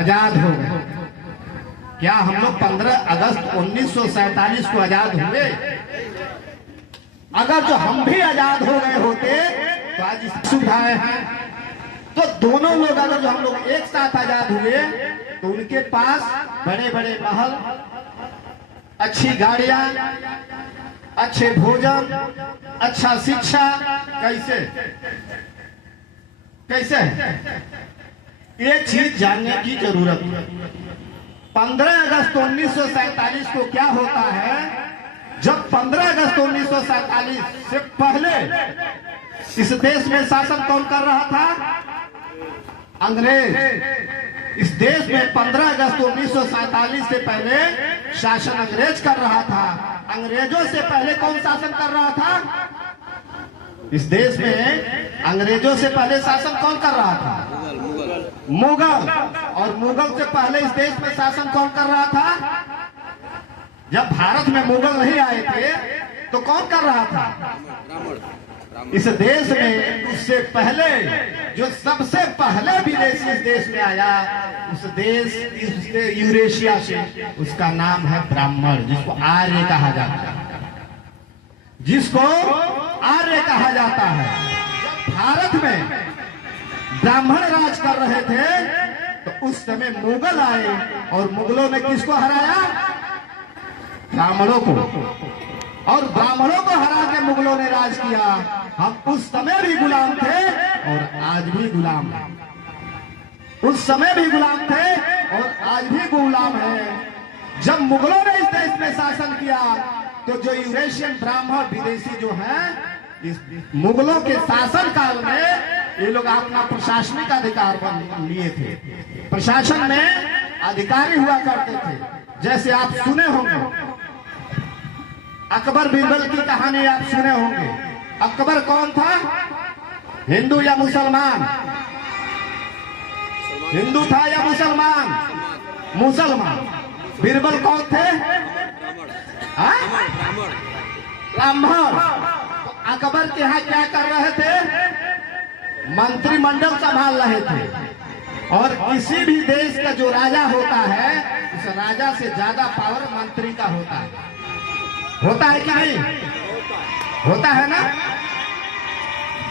आजाद हो गए। क्या हम लोग 15 अगस्त 1947 को आजाद हुए? अगर जो हम भी आजाद हो गए होते तो आज सुविधाएं हैं। तो दोनों लोग अगर जो हम लोग एक साथ आजाद हुए तो उनके पास बड़े बड़े महल, अच्छी गाड़ियां, अच्छे भोजन, अच्छा शिक्षा, कैसे कैसे ये चीज जानने की जरूरत है। 15 अगस्त 1947 को क्या होता है? जब 15 अगस्त 1947 से पहले इस देश में शासन कौन कर रहा था? अंग्रेज। इस देश में 15 अगस्त 1947 से पहले शासन अंग्रेज कर रहा था। अंग्रेजों से पहले कौन शासन कर रहा था? इस देश में अंग्रेजों से पहले शासन कौन कर रहा था? मुगल। और मुगल से पहले इस देश में शासन कौन कर रहा था? जब भारत में मुगल नहीं आए थे तो कौन कर रहा था? इस देश में उससे पहले जो सबसे पहले विदेशी इस देश में आया, उस देश यूरेशिया से, उसका नाम है ब्राह्मण, जिसको आर्य कहा जाता है। जिसको आर्य कहा जाता है। भारत में ब्राह्मण राज कर रहे थे तो उस समय मुगल आए और मुगलों ने किसको हराया? ब्राह्मणों को। और ब्राह्मणों को हरा के मुगलों ने राज किया। हम उस समय भी गुलाम थे और आज भी गुलाम हैं। उस समय भी गुलाम थे और आज भी गुलाम हैं। जब मुगलों ने इस देश में शासन किया तो जो यूरेशियन ब्राह्मण विदेशी जो हैं, इस मुगलों के शासन काल में ये लोग अपना प्रशासनिक अधिकार लिए थे। प्रशासन में अधिकारी हुआ करते थे। जैसे आप सुने होंगे अकबर बीरबल की कहानी, आप सुने होंगे। अकबर कौन था? हिंदू या मुसलमान? हिंदू था या मुसलमान? मुसलमान। बीरबल कौन थे? ब्राह्मण। तो अकबर के यहाँ क्या कर रहे थे? मंत्रिमंडल संभाल रहे थे। और किसी भी देश का जो राजा होता है, उस राजा से ज्यादा पावर मंत्री का होता है। होता है कि नहीं? होता है ना?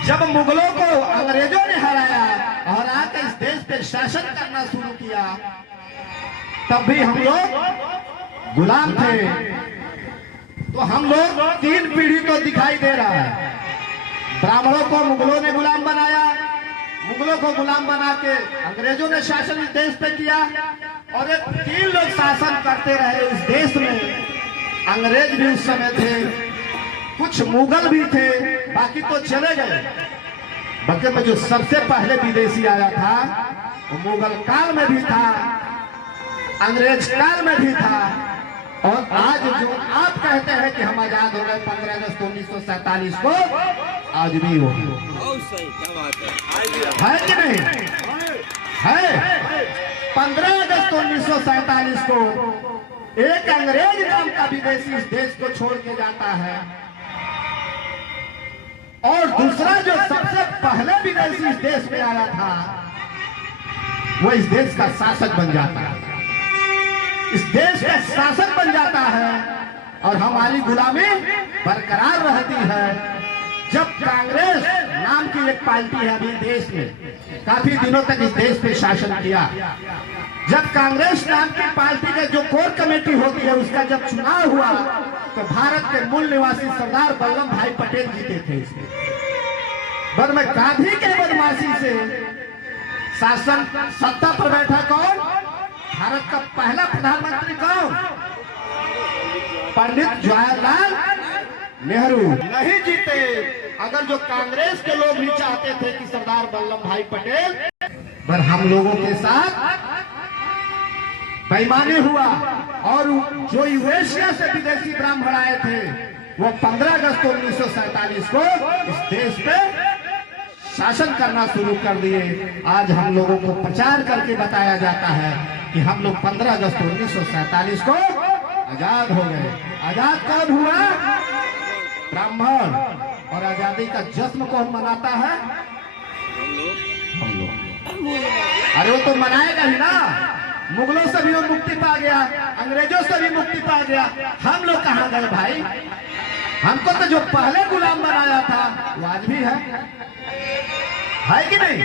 जब मुगलों को अंग्रेजों ने हराया और आकर इस देश पे शासन करना शुरू किया, तब भी हम लोग गुलाम थे। तो हम लोग 3 पीढ़ी तो दिखाई दे रहा है। ब्राह्मणों को मुगलों ने गुलाम बनाया, मुगलों को गुलाम बना के अंग्रेजों ने शासन इस देश पे किया, और 3 लोग शासन करते रहे इस देश में। अंग्रेज भी उस समय थे, कुछ मुगल भी थे, बाकी तो चले गए। बल्कि में जो सबसे पहले विदेशी आया था वो मुगल काल में भी था, अंग्रेज काल में भी था। और आज जो आप कहते हैं कि हम आजाद हो गए 15 अगस्त 1947 को, आज भी हो है कि नहीं है? 15 अगस्त 1947 को एक अंग्रेज नाम का विदेशी इस देश को छोड़ के जाता है, और दूसरा जो सबसे पहले विदेशी इस देश में आया था वो इस देश का शासक बन जाता है। इस देश का शासक बन जाता है और हमारी गुलामी बरकरार रहती है। जब कांग्रेस नाम की एक पार्टी है अभी देश में, काफी दिनों तक इस देश पे शासन किया। जब कांग्रेस नाम की पार्टी के जो कोर कमेटी होती है उसका जब चुनाव हुआ तो भारत के मूल निवासी सरदार वल्लभ भाई पटेल जीते थे। इसमें पर में गांधी के बदमाशी से शासन सत्ता पर बैठा कौन? भारत का पहला प्रधानमंत्री कौन? पंडित जवाहरलाल नेहरू। नहीं जीते। अगर जो कांग्रेस के लोग भी चाहते थे कि सरदार वल्लभ भाई पटेल, पर हम लोगों के साथ बेईमानी हुआ और जो यूरेशिया से विदेशी ब्राह्मण आए थे वो 15 अगस्त 1947 को इस देश पे शासन करना शुरू कर दिए। आज हम लोगों को प्रचार करके बताया जाता है कि हम लोग 15 अगस्त 1947 को आजाद हो गए। आजाद कौन हुआ? ब्राह्मण। और आजादी का जश्न कौन मनाता है? हम लोग। अरे वो तो मनाएगा ही ना। मुगलों से भी वो मुक्ति पा गया, अंग्रेजों से भी मुक्ति पा गया, हम लोग कहाँ गए भाई? हमको तो जो पहले गुलाम बनाया था वो आज भी है कि नहीं?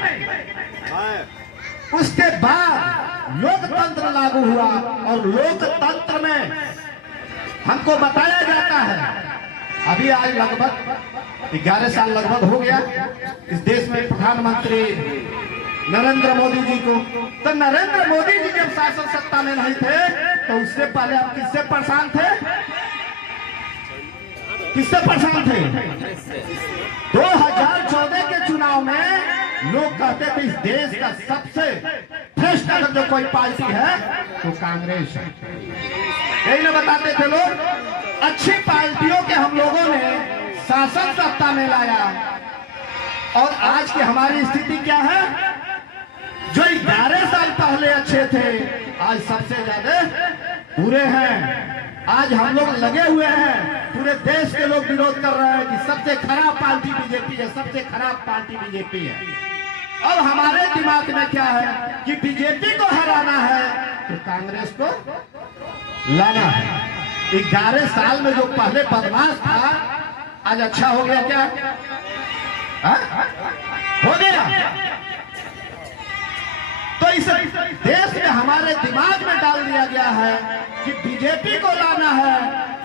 उसके बाद लोकतंत्र लागू हुआ और लोकतंत्र में हमको बताया जाता है, अभी आज लगभग 11 साल लगभग हो गया इस देश में प्रधानमंत्री नरेंद्र मोदी जी को। तो नरेंद्र मोदी जी जब शासन सत्ता में नहीं थे तो उससे पहले आप किससे परेशान थे? किससे परेशान थे? 2014 के चुनाव में लोग कहते थे इस देश का सबसे भ्रष्ट अगर जो कोई पार्टी है तो कांग्रेस है। यही ना बताते थे लोग। अच्छी पार्टियों के हम लोगों ने शासन सत्ता में लाया और आज की हमारी स्थिति क्या है? जो 11 साल पहले अच्छे थे आज सबसे ज्यादा बुरे हैं। आज हम लोग लगे हुए हैं, पूरे देश के लोग विरोध कर रहे हैं कि सबसे खराब पार्टी बीजेपी है, सबसे खराब पार्टी बीजेपी है। अब हमारे दिमाग में क्या है कि बीजेपी को हराना है तो कांग्रेस को लाना है। 11 साल में जो पहले बदमाश था आज अच्छा हो गया क्या? हो गया। तो इस देश में हमारे दिमाग में डाल दिया गया है कि बीजेपी को लाना है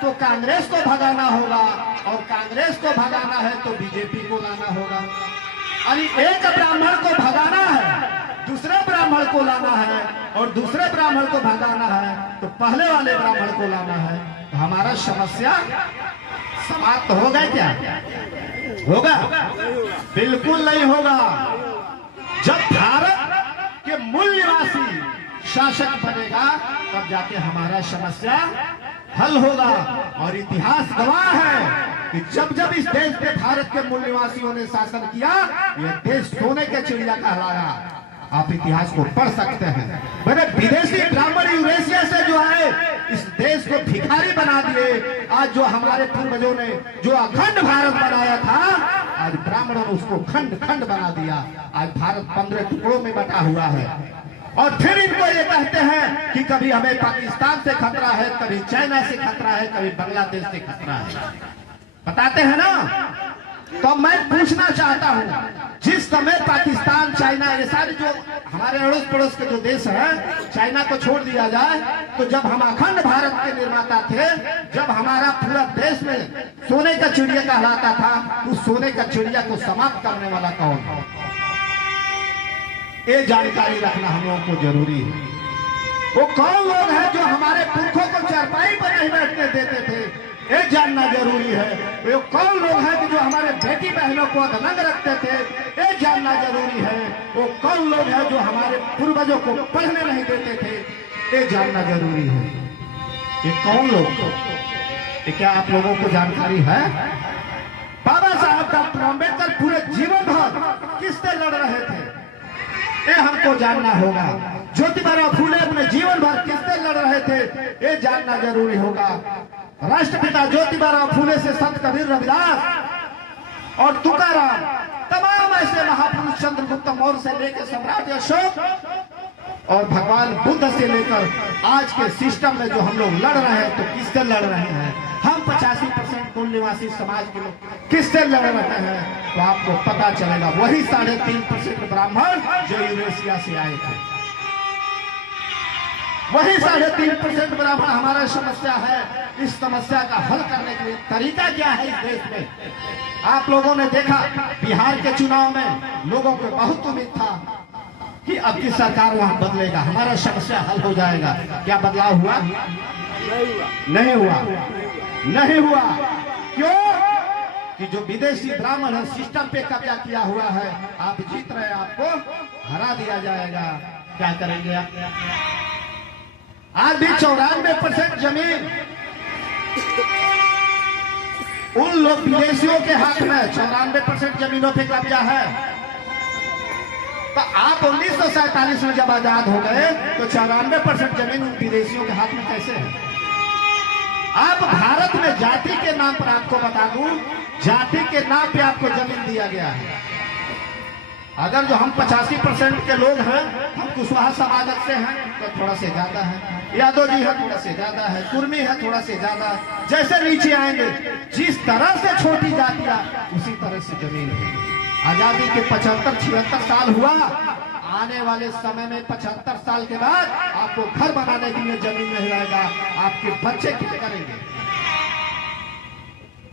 तो कांग्रेस को भगाना होगा और कांग्रेस को भगाना है तो बीजेपी को लाना होगा। अरे एक ब्राह्मण को भगाना है, दूसरे ब्राह्मण को लाना है और दूसरे ब्राह्मण को भगाना है तो पहले वाले ब्राह्मण को लाना है। तो हमारा समस्या समाप्त होगा क्या? होगा? बिल्कुल नहीं होगा। जब भारत के मूल निवासी शासक बनेगा तब जाके हमारा समस्या हल होगा। और इतिहास गवाह है कि जब जब इस देश पे भारत के मूल निवासियों ने शासन किया यह देश सोने के चिड़िया कहलाया। आप इतिहास को पढ़ सकते हैं। मैंने विदेशी ब्राह्मण यूरेशिया से जो है इस देश को भिखारी बना दिए। आज जो हमारे पूर्वजों ने जो अखंड भारत बनाया था आज ब्राह्मणों ने उसको खंड खंड बना दिया। आज भारत 15 टुकड़ों में बटा हुआ है और फिर इनको ये कहते हैं कि कभी हमें पाकिस्तान से खतरा है, कभी चाइना से खतरा है, कभी बांग्लादेश से खतरा है। बताते हैं ना। तो मैं पूछना चाहता हूं, जिस समय पाकिस्तान, चाइना, ये सारे जो हमारे अड़ोस पड़ोस के जो देश हैं, चाइना को छोड़ दिया जाए तो जब हम अखंड भारत के निर्माता थे, जब हमारा पूरा देश में सोने का चिड़िया कहलाता था, उस सोने का चिड़िया को समाप्त करने वाला कौन है? ये जानकारी रखना हम लोगों को जरूरी है। वो कौन लोग हैं जो हमारे पुरखों को चारपाई पर नहीं बैठने देते थे, ये जानना जरूरी है। वो कौन लोग हैं कि जो हमारे बेटी बहनों को अधनंग रखते थे, ये जानना जरूरी है। वो कौन लोग हैं जो हमारे पूर्वजों को पढ़ने नहीं देते थे, ये जानना जरूरी है। ये कौन लोग? ये क्या आप लोगों को जानकारी है? बाबा साहब डॉक्टर अम्बेडकर पूरे जीवन भर किससे लड़ रहे थे, ये हमको जानना होगा। ज्योतिबा फूले अपने जीवन भर किससे लड़ रहे थे, ये जानना जरूरी होगा। राष्ट्रपिता ज्योतिबा फूले से संत कबीर, रविदास और तुकाराम, तमाम ऐसे महापुरुष, चंद्रगुप्त मौर्य से लेकर सम्राट अशोक और भगवान बुद्ध से लेकर आज के सिस्टम में जो हम लोग लड़ रहे हैं, तो किससे लड़ रहे हैं? हम 85% मूल निवासी समाज के लोग किससे लड़ रहे हैं? तो आपको पता चलेगा, वही 3.5% ब्राह्मण जो यूरेशिया से आए थे, वही 3.5% ब्राह्मण हमारा समस्या है। इस समस्या का हल करने के लिए तरीका क्या है इस देश में? आप लोगों ने देखा बिहार के चुनाव में लोगों को बहुत उम्मीद था कि अब की सरकार वहां बदलेगा, हमारा समस्या हल हो जाएगा। क्या बदलाव हुआ? नहीं हुआ। नहीं हुआ। क्यों? कि जो विदेशी ब्राह्मण है सिस्टम पे कब्जा किया हुआ है। आप जीत रहे, आपको हरा दिया जाएगा। क्या करेंगे आप? आज भी 94% जमीन उन लोग विदेशियों के हाथ में, 94% जमीनों पे कब्जा है। तो आप 1947 में जब आजाद हो गए तो 94% जमीन उन विदेशियों के हाथ में कैसे है? आप भारत में जाति के नाम पर, आपको बता दूं, जाति के नाम पे आपको जमीन दिया गया है। अगर जो हम 85% के लोग हैं, हम कुशवाहा समाज से हैं तो थोड़ा से ज्यादा है, यादव जी है थोड़ा से ज्यादा है, कुर्मी है थोड़ा से ज्यादा। जैसे नीचे आएंगे, जिस तरह से छोटी जातियां उसी तरह से जमीन है। आजादी के 75-76 साल हुआ, आने वाले समय में 75 साल के बाद आपको घर बनाने के लिए जमीन नहीं रहेगा, आपके बच्चे क्या करेंगे?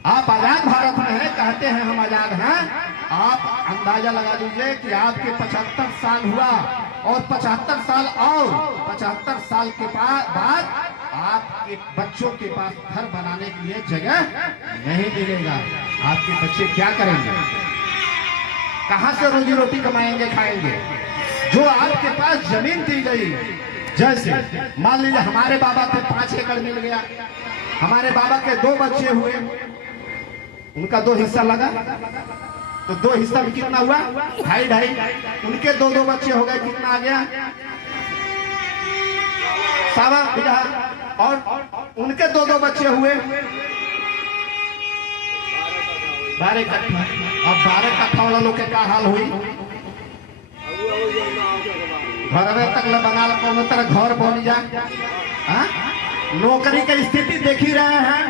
आप आजाद भारत में हैं, कहते हैं हम आजाद हैं, आप अंदाजा लगा लीजिए कि आपके 75 साल हुआ और 75 साल और 75 साल के बाद आपके बच्चों के पास घर बनाने के लिए जगह नहीं मिलेगा। आपके बच्चे क्या करेंगे? कहां से रोजी रोटी कमाएंगे, खाएंगे? जो आपके पास जमीन दी गई, जैसे मान लीजिए हमारे बाबा थे, 5 एकड़ मिल गया, हमारे बाबा के 2 बच्चे हुए, उनका 2 हिस्सा लगा, तो 2 हिस्सा में कितना हुआ? 2.5, उनके 2 बच्चे हो गए, कितना आ गया? 1.25 बीघा, और उनके 2 बच्चे हुए 12 कट्ठा। अब 12 कट्ठा वाला लोग के क्या हाल हुई? घर तक बना कोनो तरह घर बन जा। नौकरी की स्थिति देख ही रहे हैं।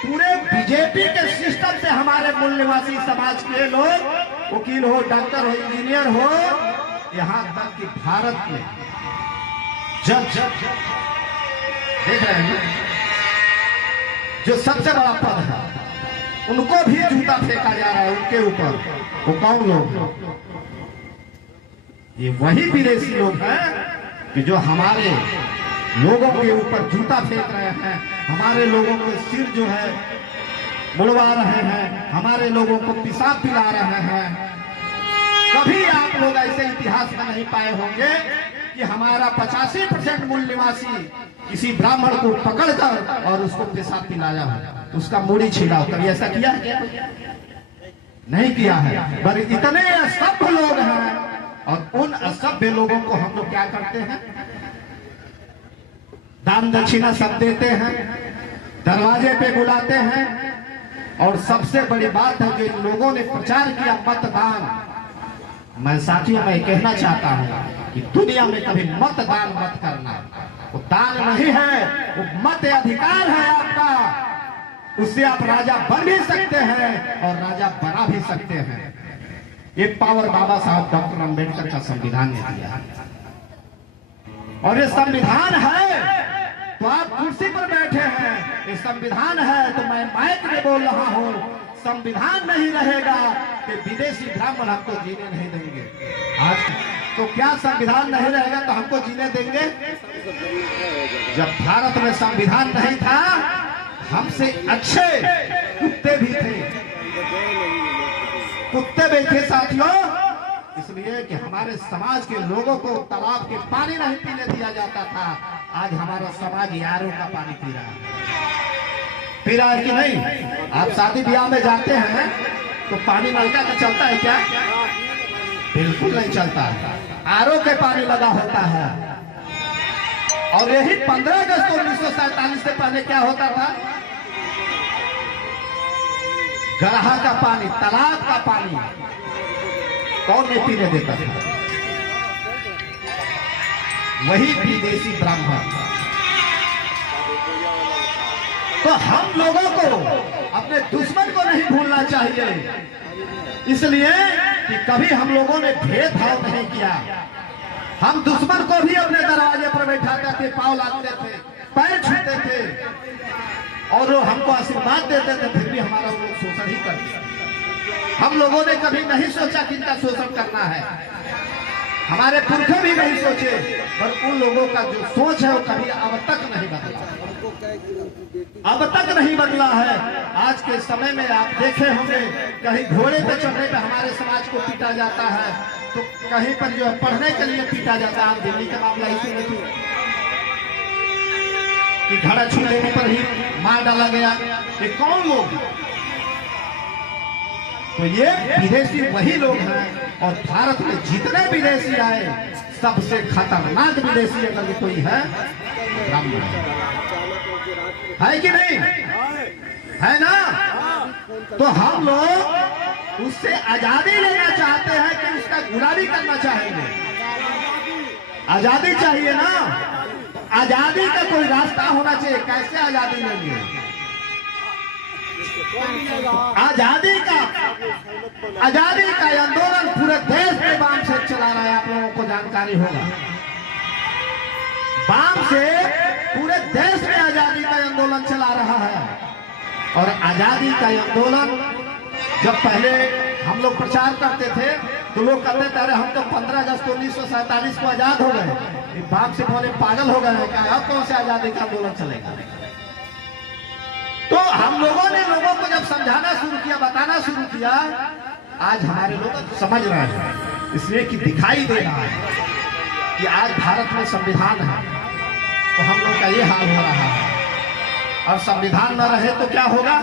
पूरे बीजेपी के सिस्टम से हमारे मूल निवासी समाज के लोग, वकील हो, डॉक्टर हो, इंजीनियर हो, यहाँ तक कि भारत में जज देख रहे हैं, जो सबसे बड़ा पद है, उनको भी जूता फेंका जा रहा है उनके ऊपर। वो कौन लोग? ये वही विदेशी लोग हैं कि जो हमारे लोगों के ऊपर जूता फेंक रहे हैं, हमारे लोगों के सिर जो है मुड़वा रहे हैं, हमारे लोगों को पेशाब पिला रहे हैं। कभी आप लोग ऐसे इतिहास में नहीं पाए होंगे कि हमारा 85% मूल निवासी किसी ब्राह्मण को पकड़कर और उसको पेशाब पिलाया हो, उसका मूड़ी छिला। कभी ऐसा किया है? नहीं किया है। पर इतने असभ्य लोग हैं, और उन असभ्य लोगों को हम लोग क्या करते हैं? दान दक्षिणा सब देते हैं, दरवाजे पे बुलाते हैं, और सबसे बड़ी बात है जो इन लोगों ने प्रचार किया मतदान। मैं साथियों में कहना चाहता हूं कि दुनिया में कभी मतदान मत करना। वो दान नहीं है, वो मत अधिकार है आपका। उससे आप राजा बन भी सकते हैं और राजा बना भी सकते हैं। ये पावर बाबा साहब डॉक्टर अंबेडकर का संविधान ने दिया है, और ये संविधान है तो आप कुर्सी पर बैठे हैं, ये संविधान है तो मैं माइक में बोल रहा हूँ। संविधान नहीं रहेगा कि विदेशी ब्राह्मण हमको जीने नहीं देंगे। आज तो क्या संविधान नहीं रहेगा तो हमको जीने देंगे? जब भारत में संविधान नहीं था, हमसे अच्छे कुत्ते भी थे, कुत्ते भी थे साथियों। इसलिए कि हमारे समाज के लोगों को तालाब के पानी नहीं पीने दिया जाता था। आज हमारा समाज यारों का पानी पी रहा है कि नहीं? आप शादी ब्याह में जाते हैं तो पानी नलका का चलता है क्या? बिल्कुल नहीं चलता। आरओ के पानी लगा होता है। और यही 15 अगस्त 1947 से पहले क्या होता था? गढ़ा का पानी, तालाब का पानी कौन नहीं पीने देता था? वही विदेशी ब्राह्मण। तो हम लोगों को अपने दुश्मन को नहीं भूलना चाहिए, इसलिए कि कभी हम लोगों ने भेदभाव नहीं किया। हम दुश्मन को भी अपने दरवाजे पर बैठाते थे, पांव लाते थे, पैर छूते थे, और वो हमको आशीर्वाद देते थे, फिर भी हमारा वो लोग शोषण ही करते। हम लोगों ने कभी नहीं सोचा कि इनका शोषण करना है, हमारे पुरखे भी नहीं सोचे, पर उन लोगों का जो सोच है वो कभी अब तक नहीं बदला, अब तक नहीं बदला है। आज के समय में आप देखे होंगे, कहीं घोड़े पे चढ़ने पे हमारे समाज को पीटा जाता है, तो कहीं पर जो है पढ़ने के लिए पीटा जाता है। दिल्ली का मामला ही सुने थे कि घड़ा छू लेने पर ही मार डाला गया। ये कौन लोग? तो ये विदेशी वही लोग हैं। और भारत में जितने विदेशी आए, सबसे खतरनाक विदेशी अगर कोई है, ब्राह्मण है कि नहीं? है ना? तो हम लोग उससे आजादी लेना चाहते हैं कि उसका गुलामी करना चाहेंगे? आजादी चाहिए ना, आजादी का कोई रास्ता होना चाहिए। कैसे आजादी लेंगे? आजादी का आंदोलन पूरे देश में वाम से चला रहा है, आप लोगों को जानकारी होगा। वाम से पूरे देश में आजादी का आंदोलन चला रहा है। और आजादी का आंदोलन जब पहले हम लोग प्रचार करते थे तो लोग कहते थे अरे हम तो 15 अगस्त 1947 को आजाद हो गए। बाप से बोले पागल हो गए हैं क्या, अब कौन से आजादी का आंदोलन चलेगा? तो हम लोगों ने लोगों को जब समझाना शुरू किया, बताना शुरू किया, आज हमारे लोग समझ रहे हैं। इसलिए कि दिखाई दे रहा है कि आज भारत में संविधान है तो हम लोग का ये हाल हो रहा है। और संविधान न रहे तो क्या होगा?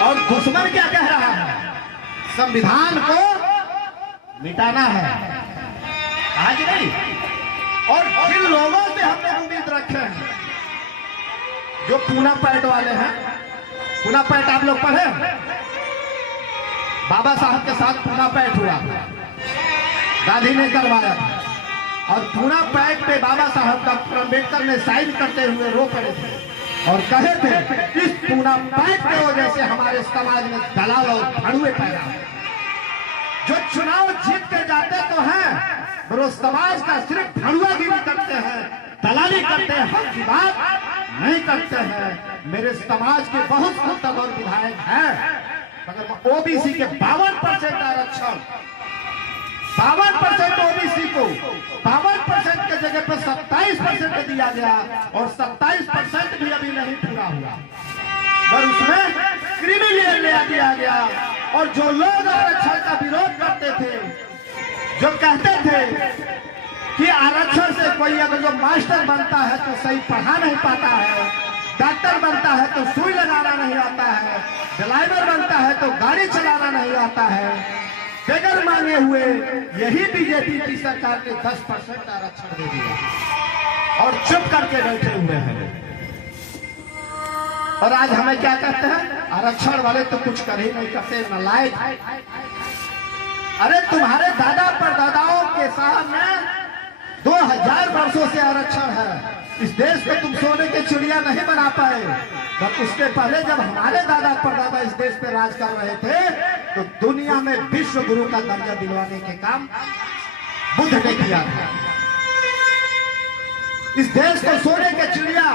और दुश्मन क्या कह रहा है? संविधान को मिटाना है, आज नहीं। और जिन लोगों से हम लोग उम्मीद रखे हैं, जो पूना पैट वाले हैं, पूना पैट आप लोग पढ़े? बाबा साहब के साथ पूना पैट हुआ, गांधी ने करवाया था। और पूना पैट पे बाबा साहब डॉक्टर अम्बेडकर ने साइन करते हुए रो पड़े थे और कहे थे इस पूना पैट की वजह से हमारे समाज में दलाल और भड़ुए पैदा हुए। जो चुनाव जीत के जाते तो हैं, पर वो समाज का सिर्फ भड़ुआगिरी करते हैं, दलाली करते हैं, हक की बात नहीं करते हैं। मेरे समाज के बहुत सांसद और विधायक हैं, मगर ओबीसी के 52% आरक्षण, 52% ओबीसी को 52% के जगह पर 27% दिया गया और 27% भी अभी नहीं पूरा हुआ, और उसमें क्रिमिनल ले दिया गया। और जो लोग आरक्षण का विरोध करते थे, जो कहते थे कि आरक्षण से कोई अगर जो मास्टर बनता है तो सही पढ़ा नहीं पाता है, डॉक्टर बनता है तो सुई लगाना नहीं आता है, ड्राइवर बनता है तो गाड़ी चलाना नहीं आता है, बगैर मांगे हुए यही बीजेपी की सरकार ने 10% आरक्षण दे दिया और चुप करके बैठे हुए हैं। और आज हमें क्या कहते हैं? आरक्षण वाले तो कुछ कर ही नहीं करते, नालायक। अरे तुम्हारे दादा परदादाओं के सामने 2000 वर्षों से आरक्षण है। इस देश को तुम सोने के चिड़िया नहीं बना पाए, पर उसके पहले जब हमारे दादा परदादा इस देश पे राज कर रहे थे तो दुनिया में विश्व गुरु का दर्जा दिलवाने के काम बुद्ध ने किया था। इस देश को सोने के चिड़िया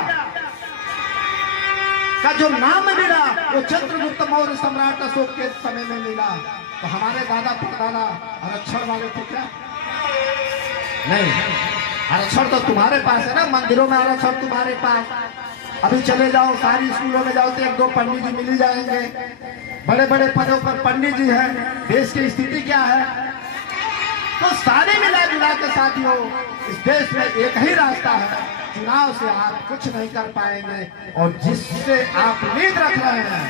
का जो नाम मिला वो चंद्रगुप्त मौर्य सम्राट अशोक के समय में मिला। तो हमारे दादा परदादा आरक्षण वाले थे क्या? नहीं, आरक्षण तो तुम्हारे पास है ना, मंदिरों में आरक्षण तुम्हारे पास। अभी चले जाओ सारी स्कूलों में जाओ तो 1-2 पंडित जी मिल जाएंगे, बड़े बड़े पदों पर पंडित जी हैं। देश की स्थिति क्या है? तो सारे मिला जुला के साथियों, इस देश में एक ही रास्ता है, चुनाव से आप कुछ नहीं कर पाएंगे। और जिससे आप उम्मीद रख रहे हैं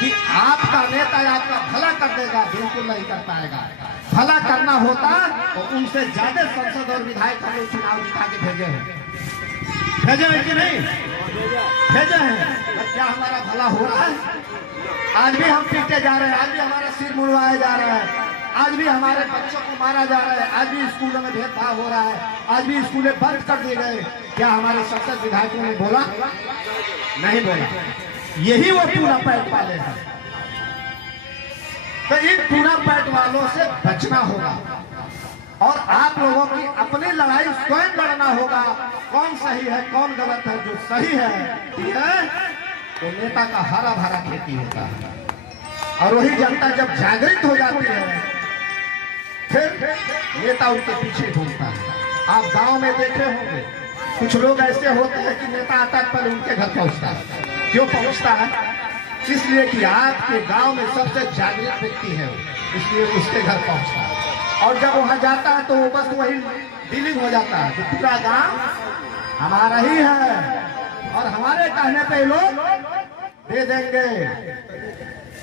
कि आपका नेता आपका भला कर देगा, बिल्कुल नहीं कर पाएगा। भला करना होता तो उनसे ज्यादा सांसद और विधायक हम लोग चुनाव जिता के भेजे हैं कि नहीं भेजे हैं? तो क्या हमारा भला हो रहा है? आज भी हम पीटे जा रहे हैं, आज भी हमारा सिर मुड़वाया जा रहा है, आज भी हमारे बच्चों को मारा जा रहा है, आज भी स्कूलों में भेदभाव हो रहा है, आज भी स्कूलें बंद कर दिए गए। क्या हमारे सांसद विधायकों ने बोला? नहीं बोला। यही वो पूरा पैट वाले हैं। तो इन पूरा पैट वालों से बचना होगा और आप लोगों की अपनी लड़ाई स्वयं लड़ना होगा। कौन सही है कौन गलत है? जो सही है तो नेता का हरा भरा खेती होता है, और वही जनता जब जागृत हो जाती है फिर नेता उनके पीछे घूमता है। आप गांव में देखे होंगे कुछ लोग ऐसे होते हैं कि नेता आता पहले उनके घर पहुंचता है। क्यों पहुंचता है? इसलिए कि आपके गांव में सबसे जागृत व्यक्ति है, इसलिए उसके घर पहुंचता है। और जब वहां जाता है तो वो बस वही डीलिंग हो जाता है कि पूरा गांव हमारा ही है और हमारे कहने पे लोग दे देंगे।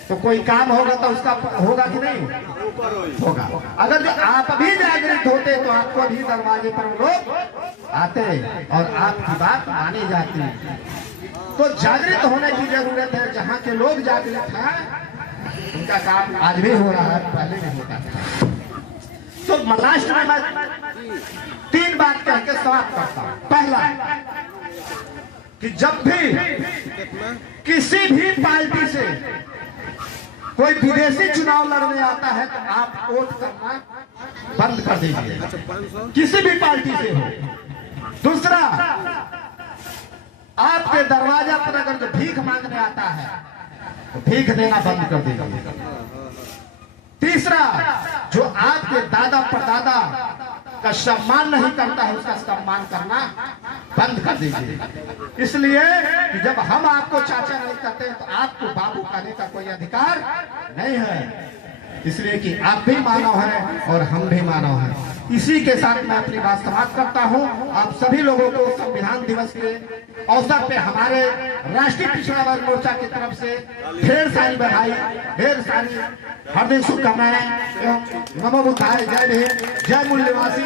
तो कोई काम होगा तो उसका होगा कि नहीं होगा? अगर जो आप भी जागृत होते तो आपको भी दरवाजे पर लोग आते और आपकी बात मानी जाती। तो जागृत होने की जरूरत है। जहाँ के लोग जागृत हैं उनका काम आज भी हो रहा है, पहले भी होता था। तो लास्ट में मैं 3 बात कह के समाप्त करता हूं। पहला कि जब भी किसी भी पार्टी से कोई विदेशी चुनाव लड़ने आता है तो आप वोट करना बंद कर दीजिए, किसी भी पार्टी से हो। दूसरा, आपके दरवाजा पर अगर जो भीख मांगने आता है तो भीख देना बंद कर दीजिए। तीसरा, जो आपके दादा परदादा का सम्मान नहीं करता है उसका सम्मान करना बंद कर दीजिए। इसलिए कि जब हम आपको चाचा नहीं कहते हैं तो आपको बाबू कहने का कोई अधिकार नहीं है। इसलिए कि आप भी मानव हैं और हम भी मानव हैं। इसी के साथ मैं अपनी बात समाप्त करता हूं। आप सभी लोगों को संविधान दिवस के अवसर पे हमारे राष्ट्रीय पिछड़ा वर्ग मोर्चा की तरफ से ढेर सारी बधाई, ढेर सारी हार्दिक शुभकामनाएं एवं नमो बुद्धाय, जय भीम, जय मूल निवासी।